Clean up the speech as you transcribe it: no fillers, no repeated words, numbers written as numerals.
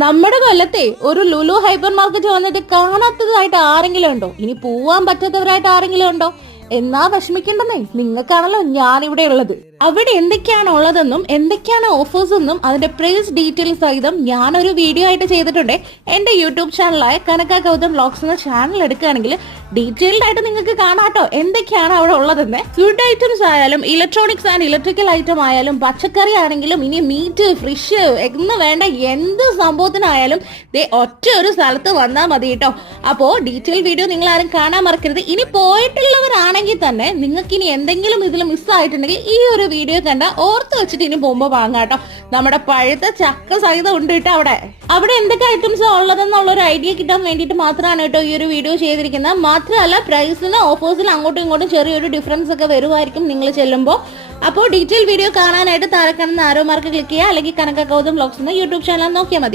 നമ്മുടെ കൊല്ലത്തെ ഒരു ലുലു ഹൈപ്പർ മാർക്കറ്റ് വന്നിട്ട് കാണാത്തതായിട്ട് ആരെങ്കിലും ഉണ്ടോ? ഇനി പോവാൻ പറ്റാത്തവരായിട്ട് ആരെങ്കിലും ഉണ്ടോ? എന്നാ വിഷമിക്കണ്ടെന്നേ, നിങ്ങൾക്കാണല്ലോ ഞാൻ ഇവിടെ ഉള്ളത്. അവിടെ എന്തൊക്കെയാണ് ഉള്ളതെന്നും എന്തൊക്കെയാണ് ഓഫേഴ്സ് എന്നും അതിന്റെ പ്രൈസ് ഡീറ്റെയിൽസ് സഹിതം ഞാനൊരു വീഡിയോ ആയിട്ട് ചെയ്തിട്ടുണ്ട്. എന്റെ യൂട്യൂബ് ചാനലായ കനക ഗൗതം വ്ലോഗ്സ് എന്ന ചാനൽ എടുക്കുകയാണെങ്കിൽ ഡീറ്റെയിൽഡ് ആയിട്ട് നിങ്ങൾക്ക് കാണാട്ടോ എന്തൊക്കെയാണ് അവിടെ ഉള്ളതെന്ന്. ഫുഡ് ഐറ്റംസ് ആയാലും ഇലക്ട്രോണിക്സ് ആൻഡ് ഇലക്ട്രിക്കൽ ഐറ്റം ആയാലും പച്ചക്കറി ആണെങ്കിലും ഇനി മീറ്റ് ഫിഷ് എന്ന് വേണ്ട എന്ത് സംഭവത്തിനായാലും ഒറ്റ ഒരു സ്ഥലത്ത് വന്നാൽ മതി കേട്ടോ. അപ്പോ ഡീറ്റെയിൽ വീഡിയോ നിങ്ങൾ ആരും കാണാൻ മറക്കരുത്. ഇനി പോയിട്ടുള്ളവരാണെങ്കിൽ തന്നെ നിങ്ങൾക്ക് ഇനി എന്തെങ്കിലും ഇതിൽ മിസ്സായിട്ടുണ്ടെങ്കിൽ ഈ ഒരു വീഡിയോ കണ്ട ഓർത്ത് വെച്ചിട്ട് ഇനി പോകുമ്പോ വാങ്ങാട്ടോ. നമ്മുടെ പഴുത്ത ചക്ക സഹിതം ഉണ്ട് കേട്ടോ. അവിടെ എന്തൊക്കെ ഐറ്റംസ് ഉള്ളതെന്നുള്ള ഒരു ഐഡിയ കിട്ടാൻ വേണ്ടിയിട്ട് മാത്രമാണ് കേട്ടോ ഈ ഒരു വീഡിയോ ചെയ്തിരിക്കുന്നത്. മാത്രമല്ല പ്രൈസിന് ഓഫേഴ്സിന് അങ്ങോട്ടും ഇങ്ങോട്ടും ചെറിയൊരു ഡിഫറൻസ് ഒക്കെ വരുമായിരിക്കും നിങ്ങൾ ചെല്ലുമ്പോൾ. അപ്പോൾ ഡീറ്റെയിൽ വീഡിയോ കാണാനായിട്ട് താഴെ കാണുന്ന ആരോ മാർക്ക് ക്ലിക്ക് ചെയ്യുക, അല്ലെങ്കിൽ കനക ഗൗതം വ്ലോഗ്സ് എന്ന യൂട്യൂബ് ചാനൽ നോക്കിയാൽ മതി.